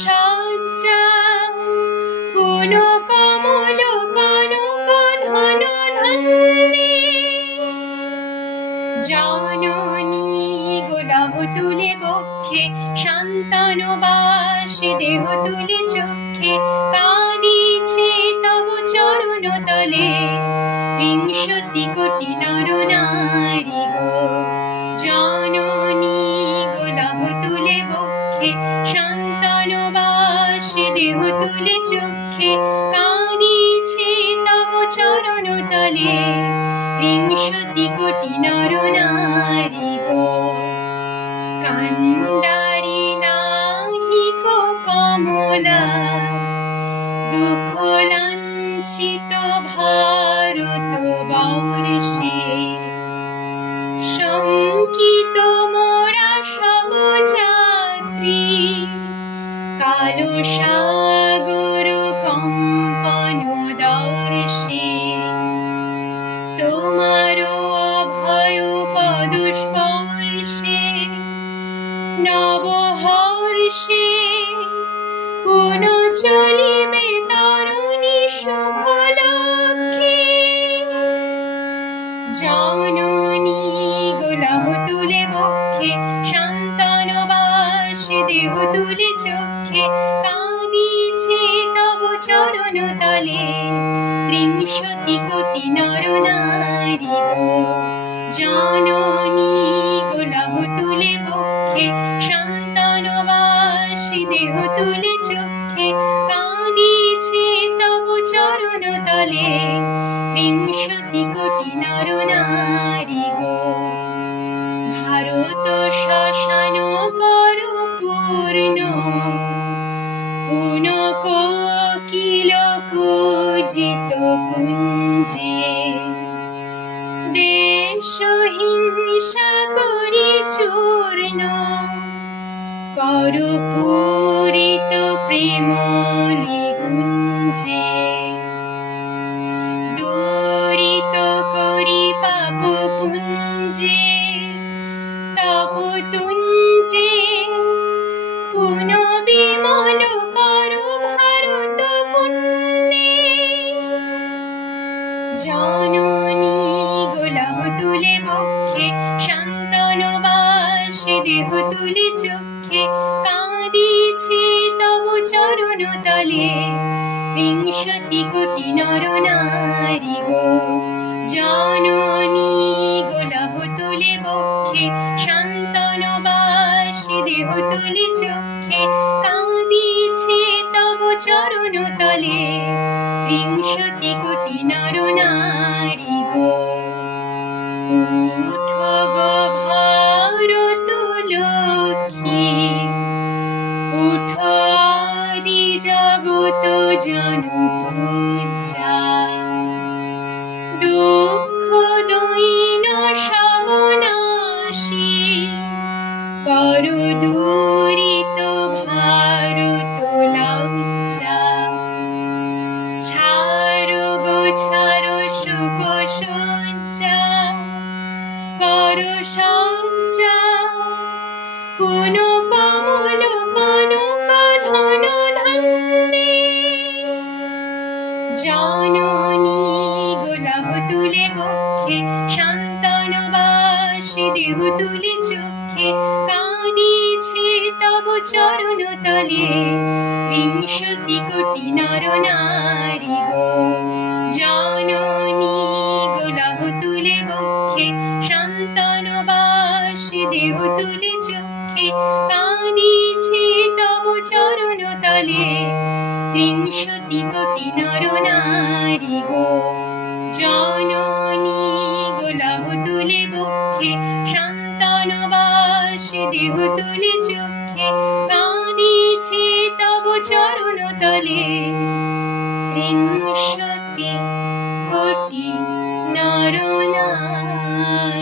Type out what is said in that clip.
সজ্জা পুন কমল কনক ধন ধন্যে জননী গোলাপ তুলে বক্ষে সন্তানবাসী দেহ তুলে চক্ষে কাঁদিছে তব চরণ তলে ৩০ কোটি নর নারী গো জননী গোলাপ তুলে বক্ষে সন্তানবাসী দেহ তুলে চক্ষে কাঁদিছে তব চরণ তলে ৩০ কোটি নর নারী গো কান্ডারি নাহিক কমলা দুঃখ লাঞ্ছিত ভারত বর্ষে শঙ্কিত মোরা সব যাত্রী কালো সাগর কম্পন দর্শে তোমার অভয় পদ স্পর্শে নবহর্ষে পুন চলিবে তরুণী শুভলক্ষে জননী গোলাপ তুলে বক্ষে সন্তানবাসী দেহ তুলে চক্ষে কাঁদিছে তব চরণ তলে ৩০ কোটি নর নারী গো জননী গোলাপ তুলে বক্ষে সন্তানবাসী দেহ তুলে চক্ষে কাঁদিছে তব চরণ তলে ৩০ কোটি নর নারী গো ভারত শ্মশান কর পূর্ণ পুন কোকিল কূজিত কুঞ্জে দেশ হিংসা করি চূর্ণ কর পূরিত প্রেম গুঞ্জে দূরিত করি পাপ পুঞ্জে তপ তুঞ্জে পুন বিমল কর ভারত পুণ্যে জননী গোলাপ তুলে বক্ষে সন্তানবাসী দেহ তুলে চক্ষে কাঁদিছে তব চরণ তলে ৩০ কোটি নর নারী গো জননী গোলাপ তুলে বক্ষে সন্তানবাসী দেহ তুলে চক্ষে কাঁদিছে তব চরণ তলে ৩০ কোটি নর নারী গো উঠো গো ভারত লক্ষ্মী উঠো আদি জগত জনপূজা দুঃখ দৈন সবনাশী কর দূরিত ভারত লজ্জা ছাড়ো গো ছাড়ো সুখ সজ্জা কর সজ্জা পুন কমল কনক ধন ধন্যে জননী গোলাপ তুলে বক্ষে সন্তানবাসী দেহ তুলে চক্ষে কাঁদিছে তব চরণ তলে ৩০ কোটি নর নারী গো জননী গোলাপ তুলে বক্ষে সন্তানবাসী দেহ তুলে চক্ষে কাঁদিছে তব চরণ তলে ৩০ কোটি নর নারী গো জননী গোলাপ তুলে বক্ষে সন্তানবাসী দেহ তুলে চক্ষে কাঁদিছে তব চরণ তলে ৩০ কোটি নর নারী।